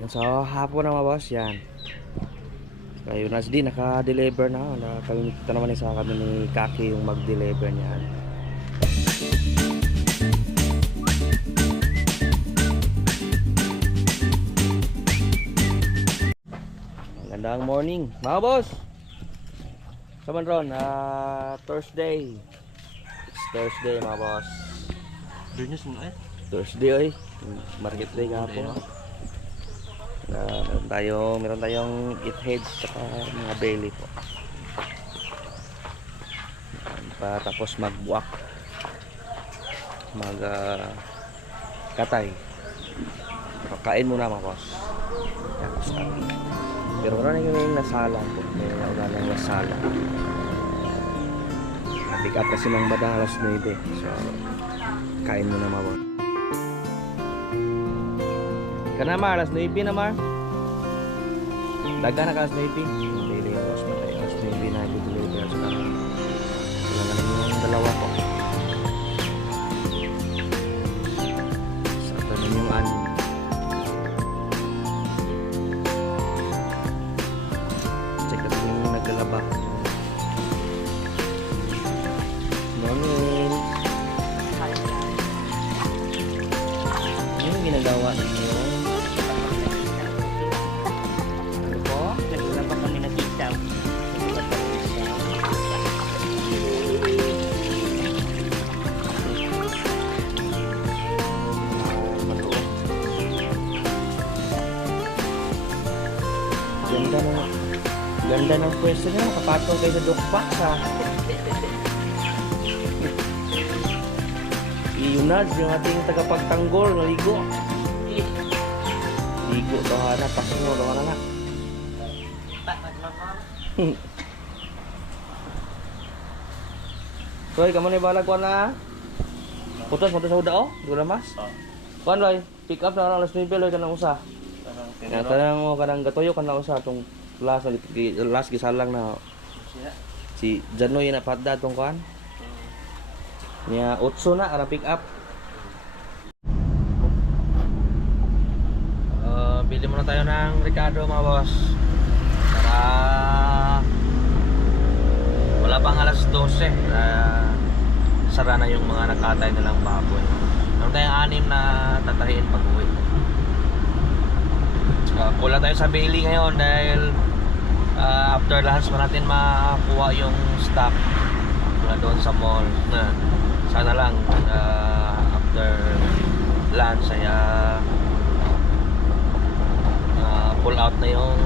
Yan, So, hapon na mga boss, yan. Kaya Nas din, naka-deliver na. na kami, ito naman isa kami ni Kaki yung mag-deliver niyan. Magandang morning, mga boss! Saman ron, ah, Thursday. It's Thursday, mga boss. Dunyos mo eh. Thursday, oy. Market day kahapon. Uh, meron tayong meron tayong eat heads saka mga belly po. Pa tapos magbuak. Mag ah, katay. Kakain muna mga boss. Pero wala na yung nasala po. May wala na yung nasala. Pick up kasi ng madalas 9. So, kain muna mga boss. Kana mar, alas 9 na mar. Daga na ka alas 9. Daily boss na tayo alas 9 na i-deliver sa kanya. Wala na lang yung dalawa ko. Sa naman yung anim. Check natin yung naglalaba. Ganda ng pwesto niya. Kapatong kayo sa Dokpak ha. Iyunad yung ating tagapagtanggol ng ligo. Ha na. Pasungo to na na. Roy, kamu na ibalag ko na. Putos, putos sa uda oh. Dula mas. Oh. Kuan Roy, pick up na orang alas 9 Roy kanang usa. Nga tanang mo kanang gatoyo kanang usa tong last last gisalang na si Janoy na padda tong kuan. Niya utso na ara pick up. Uh, bili muna tayo ng Ricardo mga boss. Para wala pang alas 12. Uh, sara na yung mga nakatay nilang baboy. Meron tayong anim na tatahin pag uwi. Uh, kulang tayo sa Bailey ngayon dahil uh, after lunch pa natin makakuha yung stock mula doon sa mall. Na sana lang uh, after lunch ay uh, uh, pull out na yung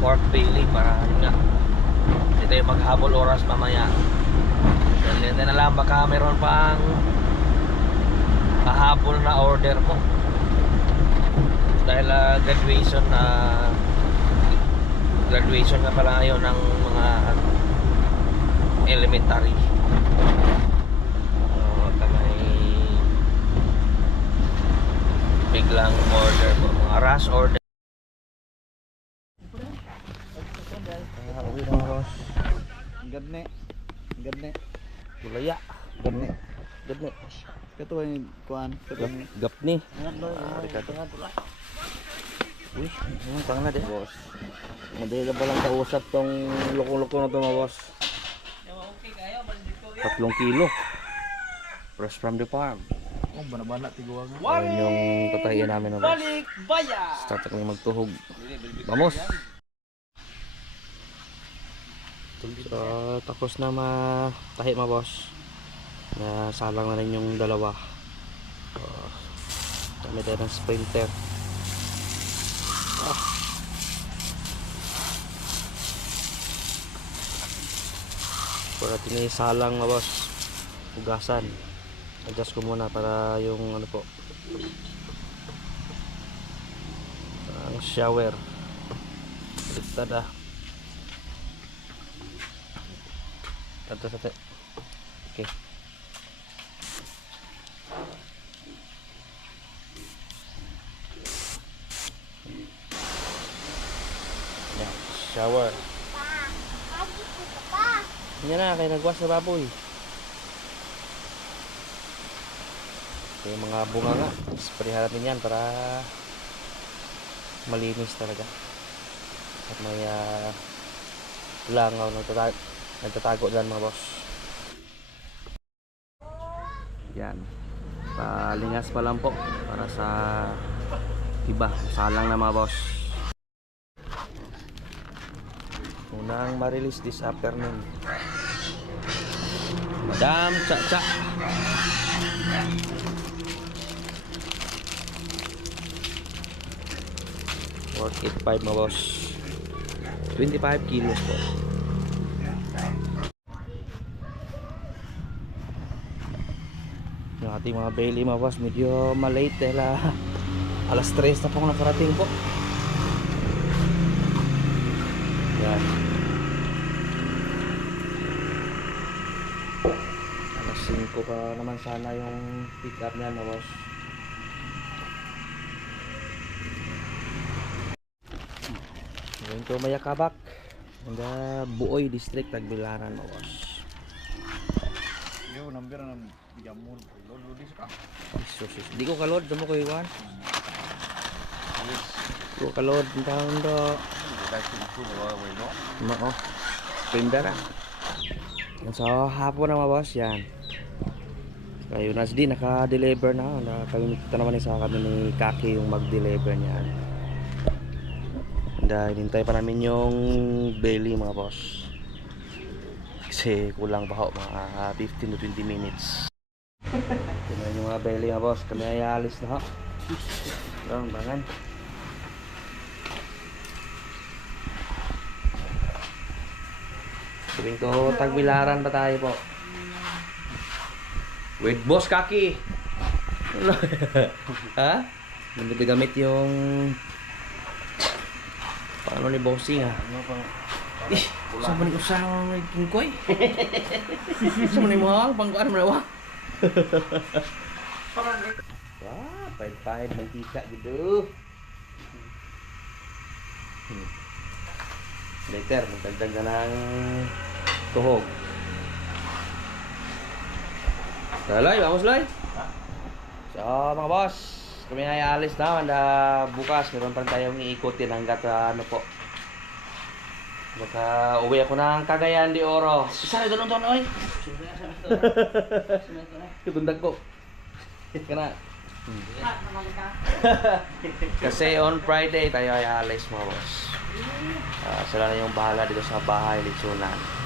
pork Bailey para yun nga hindi tayo maghabol oras mamaya. Hindi na lang baka meron pang pahabol na order mo. Dahil ah, graduation na graduation nga pala ngayon ng mga elementary uh, may biglang order mo mga rush order Ah, uwi na boss. Gadne. Gadne. Bulaya. Gadne. Gadni. Kato yung kuan. Kato yung... Ah, Ricardo. Uy, pang na din, boss. Madali pa lang kausap tong loko-loko na to, mga boss. Tatlong kilo. Fresh from the farm. Oh, bana-bana tiguwa nga. Ayun yung tatahiyan namin, mga boss. Balik baya. Start kami magtuhog. Vamos! So, tapos na matahi mga boss. Nasalang na rin yung dalawa. So, kami tayo ng sprinter. Ah. Para natin isalang mga boss. Hugasan. Adjust ko muna para yung ano po. Ang shower. Baliktad ah. Ito sa te. Okay. Yan, shower. Yan na, kaya nagwas na baboy. Yung mga bunga nga. Sprayan natin yan para malinis talaga. At may ah, langaw nagtatago, nagtatago dyan mga boss. Yan. Palingas pa lang po para sa iba. Salang na mga boss. Unang ma-release this afternoon. Madam Cha Cha. Worth it 5 mga boss. 25 kilos po. Yung ating mga Bailey mga boss, medyo malate dahil ah, alas 3 na pong nakarating po. Yan. Alas 5 pa naman sana yung pick up niya mga boss. Going to Mayakabak. And uh, Buoy District, Tagbilaran mga boss. Yo, number ng jamon. Lolo di ka. Jesus, Jesus. Di ko kalod, damo ko iwan. Ko kalod, ang taon do. Na. Mao. Pinda na. Yan sa hapon na mga boss, yan. Kayo na di naka-deliver na. na kami kita naman sa kami ni Kaki yung mag-deliver niyan. Dahil hintay pa namin yung belly mga boss. Kasi kulang pa ho, mga 15 to 20 minutes. Na yung mga belly mga boss. Kami ay alis na ho. Ang bangan. Sabing to, tagbilaran pa tayo po. With Boss Kaki. ha? Nandito gamit yung paano ni Bossing ha? Ano pa? Ih, sa man usang may kingkoy? sa man yung mga pangkuan mo wa? Wah, pahit-pahit mantika gitu. Hmm. Later, magdagdag na ng tuhog. Loy, vamos Loy. So, mga boss, kami ay alis na. Wanda bukas, meron pa tayong iikutin hanggat ah, ano po. Baka uwi ako ng Cagayan de Oro. Isa doon doon oy. Kutundag ko. Kana. Kasi on Friday tayo ay alis mga boss. Ah, sila na yung bahala dito sa bahay Litsunan.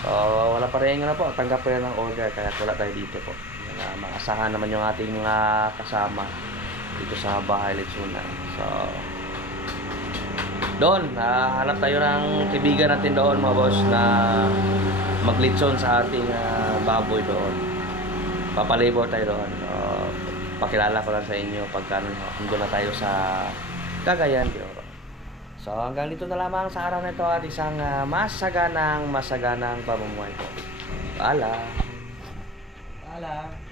So, wala pa rin na po. Tanggap pa rin ng order kaya wala tayo dito po. Uh, maasahan naman yung ating mga kasama dito sa bahay Litsunan. So, doon, hanap tayo ng kaibigan natin doon mga boss na maglitson sa ating ah, baboy doon. Papalibor tayo doon. So, pakilala ko lang sa inyo pagka ano, nandun na tayo sa Cagayan Oro. So hanggang dito na lamang sa araw na ito at isang ah, masaganang masaganang pamumuhay ko. Paalam. Paalam.